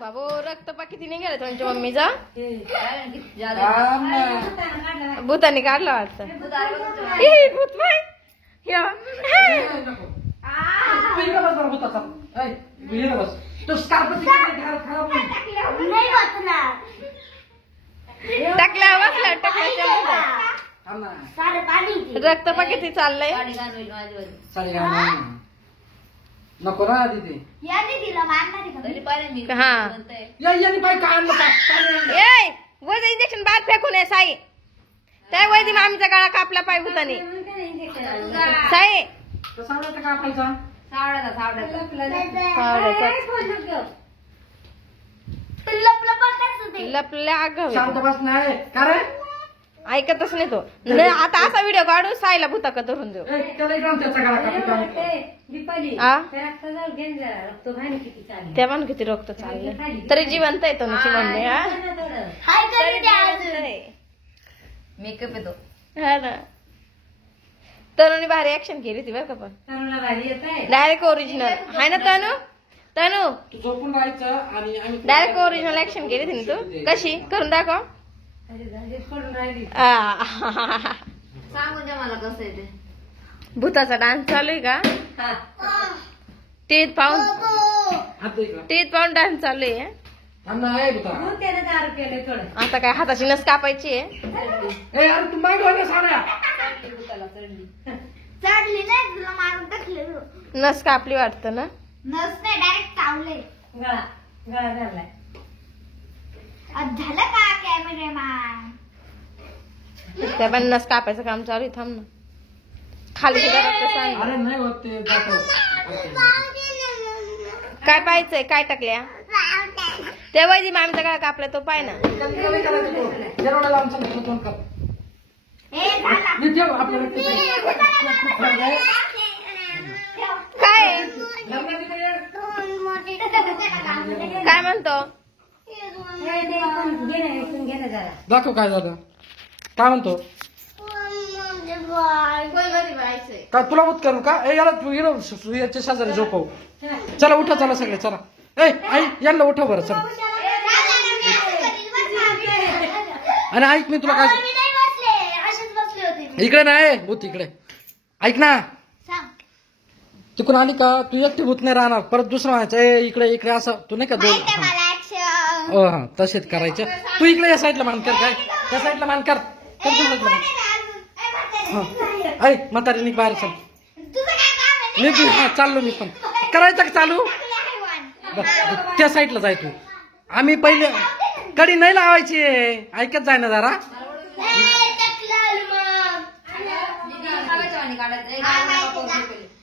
बाबू रक्त पा किती निघाले तुमच्या मम्मीचा भूतानी काढला वाटतं भूत टाकल्या बसला टाकल्या रक्त पा किती चाललंय नको ना दीदी हा पाय वैद इंजेक्शन बाद फेकून आहे साई त्या वैदी मामीचा गळा कापला पाय भूतानी साई लपल्या आगाव शांत बस नाही का रे ऐकतच नाही तो नाही आता असा व्हिडिओ काढू साईला भूताक धरून देऊ त्या पण किती रक्त चाललंय तरी जिवंत आहे तुमची मम्मी मेकअप येतो हा ना तनुनी भारी ऍक्शन केली ती बरं का पण डायरेक्ट ओरिजिनल हाय ना तनू तनू तू झोपून राहायचं आणि आम्ही डायरेक्ट ओरिजिनल ऍक्शन केली तिने तू कशी करून दाखव सांगून द्या मला कसं आहे ते भूताचा डान्स चालू आहे का टीत पाहून डान्स चालू आहे आता काय हाताची नस कापायची आहे नस कापली वाटतं ना नस नाही डायरेक्ट चावले झालं का कॅमेरामॅन त्या पण नस कापायचं काम चालू आहे थांब ना खाली सुद्धा रक्त सांग अरे नाही होत ते काय पाहायचंय काय टाकल्या तेव्हा जी मामीचा गळा कापला तो पाय ना काय काय म्हणतो दाखव काय झालं काय म्हणतो काय तुला मत करू का याला याच्या शेजारी झोपव चला उठा चला सगळे चला आई यांना उठव बरं चला आणि ऐक मी तुला काय इकडे नाही भूत इकडे ऐक ना तिकडून आली का तू एकटी भूत नाही राहणार परत दुसरं म्हणायचं इकडे इकडे असं तू नाही का दोन हा तसेच करायचं तू इकडे या साईडला मान कर काय त्या साईडला मान कर ऐ म्हातारी निघ बाहेर चल निघ हा चाललो मी पण करायचं का चालू त्या साईडला जाय तू आम्ही पहिले कडी नाही लावायची ऐकत जाय ना जरा काढायचं